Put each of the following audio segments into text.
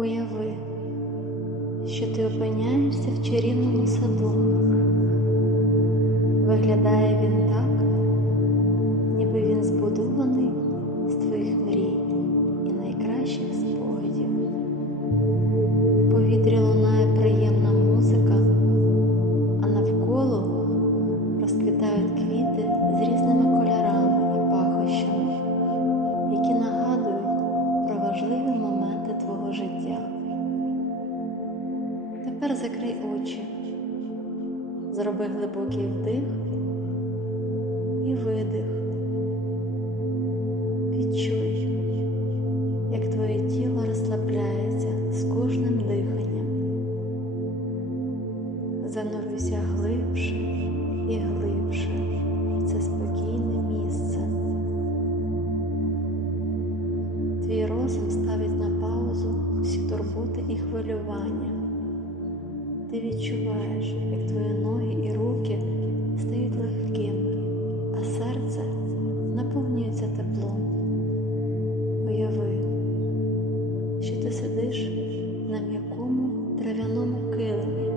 Уяви, що ти опиняєшся в чарівному саду. Виглядає він так, ніби він збудований з твоїх мрій і найкращих Тепер закрий очі, зроби глибокий вдих і видих. Відчуй, як твоє тіло розслабляється з кожним диханням. Занурюйся глибше наповнюється теплом. Уяви, що ти сидиш на м'якому трав'яному килимі.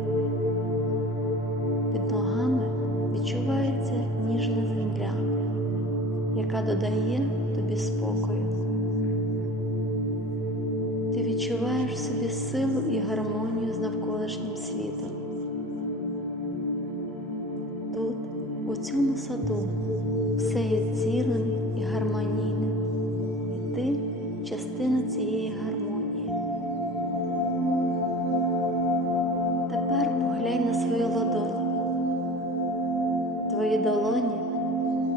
Під ногами відчувається ніжна земля, яка додає тобі спокою. Ти відчуваєш в собі силу і гармонію з навколишнім світом. Тут, у цьому саду, все є цілим і гармонійним, і ти частина цієї гармонії. Тепер поглянь на свою ладонь. Твої долоні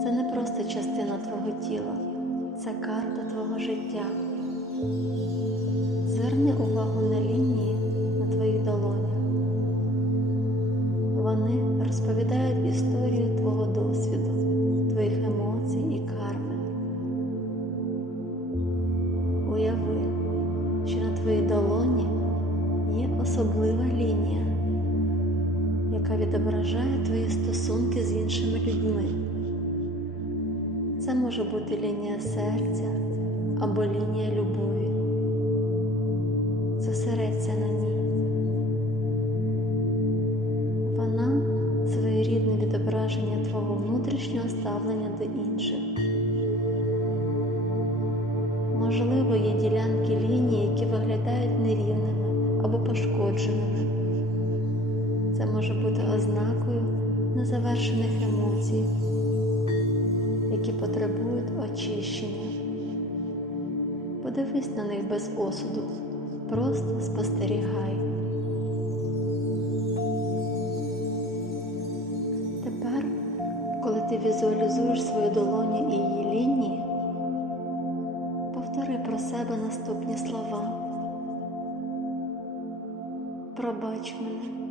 це не просто частина твого тіла, це карта твого життя. Зверни увагу на лінії на твоїх долонях. Вони розповідають історію твого досвіду, твоїх емоцій і карми. Особлива лінія, яка відображає твої стосунки з іншими людьми. Це може бути лінія серця або лінія любові. Зосередься на ній. Вона своєрідне відображення твого внутрішнього ставлення до інших. Можливо, є ділянки лінії, пошкодженими. Це може бути ознакою незавершених емоцій, які потребують очищення. Подивись на них без осуду, просто спостерігай. Тепер, коли ти візуалізуєш свою долоню і її лінії, повтори про себе наступні слова. Пробач мене.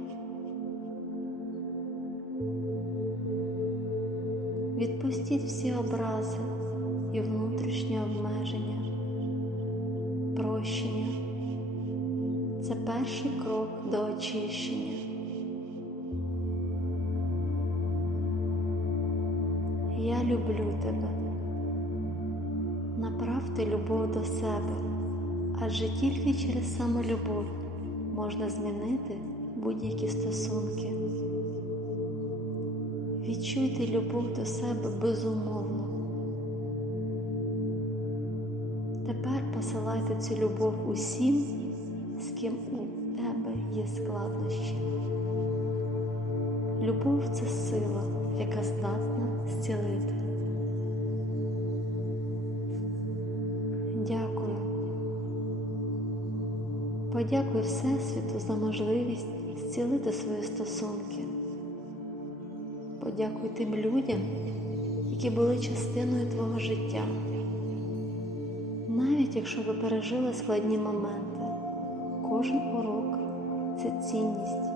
Відпустіть всі образи і внутрішні обмеження, прощення. Це перший крок до очищення. Я люблю тебе. Направте любов до себе, адже тільки через самолюбов можна змінити будь-які стосунки. Відчуйте любов до себе безумовно. Тепер посилайте цю любов усім, з ким у тебе є складнощі. Любов це сила, яка здатна зцілити. Подякуй Всесвіту за можливість зцілити свої стосунки. Подякуй тим людям, які були частиною твого життя. Навіть якщо ви пережили складні моменти, кожен урок це цінність.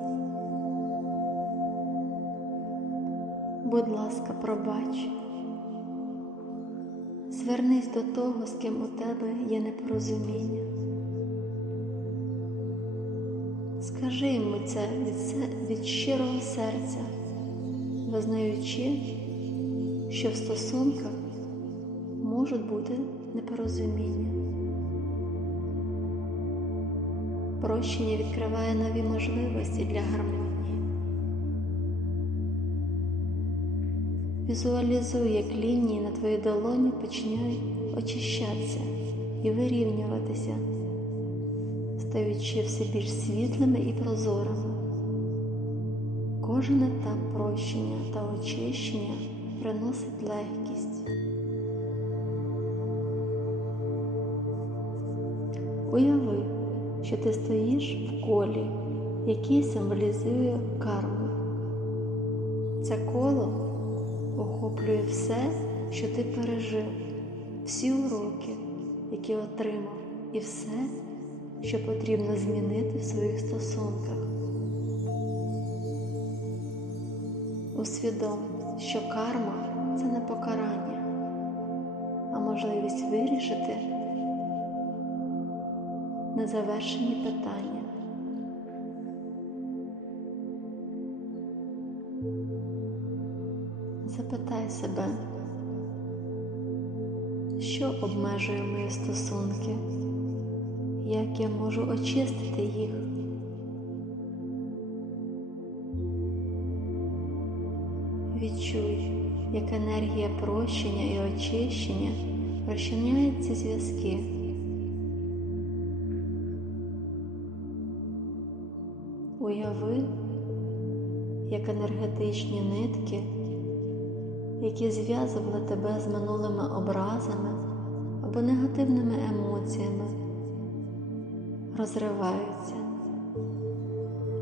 Будь ласка, пробач. Звернись до того, з ким у тебе є непорозуміння. Скажи йому це від, щирого серця, визнаючи, що в стосунках можуть бути непорозуміння. Прощення відкриває нові можливості для гармонії. Візуалізуй, як лінії на твоїй долоні починають очищатися і вирівнюватися, стаючи все більш світлими і прозорими. Кожен етап прощення та очищення приносить легкість. Уяви, що ти стоїш в колі, який символізує карму. Це коло охоплює все, що ти пережив, всі уроки, які отримав, і все, що потрібно змінити в своїх стосунках. Усвідом, що карма це не покарання, а можливість вирішити незавершені питання. Запитай себе, що обмежує мої стосунки, як я можу очистити їх. Відчуй, як енергія прощення і очищення розчиняє ці зв'язки. Уяви, як енергетичні нитки, які зв'язували тебе з минулими образами або негативними емоціями, розриваються,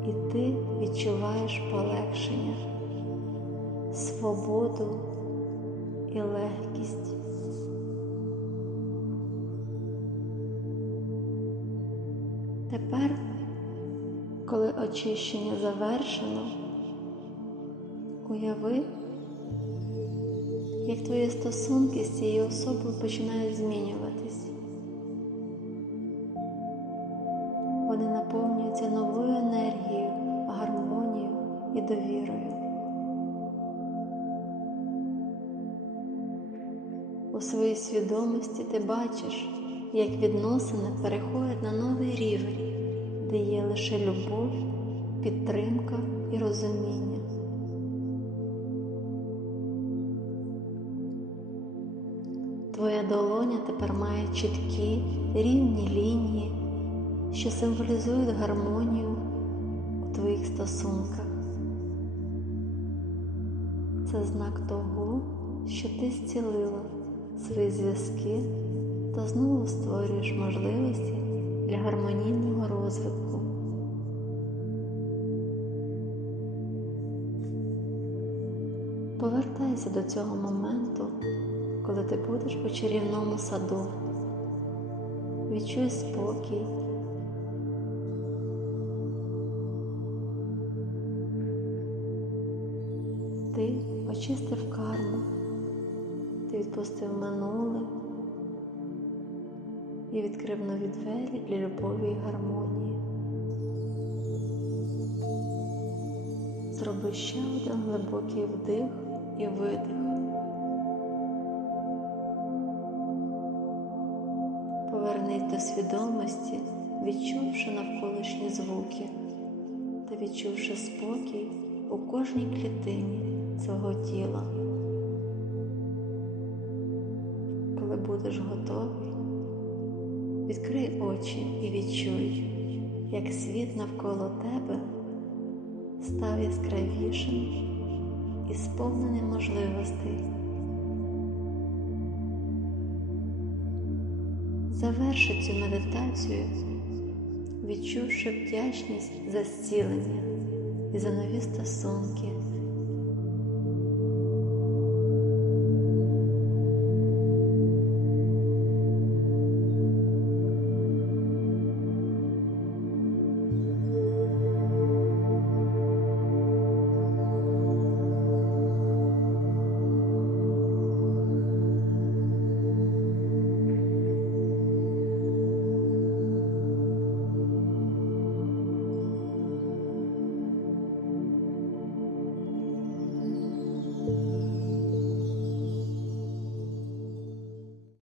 і ти відчуваєш полегшення, свободу і легкість. Тепер коли очищення завершено, уяви, як твої стосунки з цією особою починають змінюватись. Довірою. У своїй свідомості ти бачиш, як відносини переходять на новий рівень де є лише любов, підтримка і розуміння. Твоя долоня тепер має чіткі рівні лінії, що символізують гармонію у твоїх стосунках. Це знак того, що ти зцілила свої зв'язки та знову створюєш можливості для гармонійного розвитку. Повертайся до цього моменту, коли ти будеш у чарівному саду. Відчуй спокій. Очистив карму, ти відпустив минуле і відкрив нові двері для любові і гармонії. Зроби ще один глибокий вдих і видих. Повернись до свідомості, відчувши навколишні звуки та відчувши спокій у кожній клітині свого тіла. Коли будеш готовий, відкрий очі і відчуй, як світ навколо тебе став яскравішим і сповненим можливостей. Заверши цю медитацію, відчувши вдячність за зцілення і за нові стосунки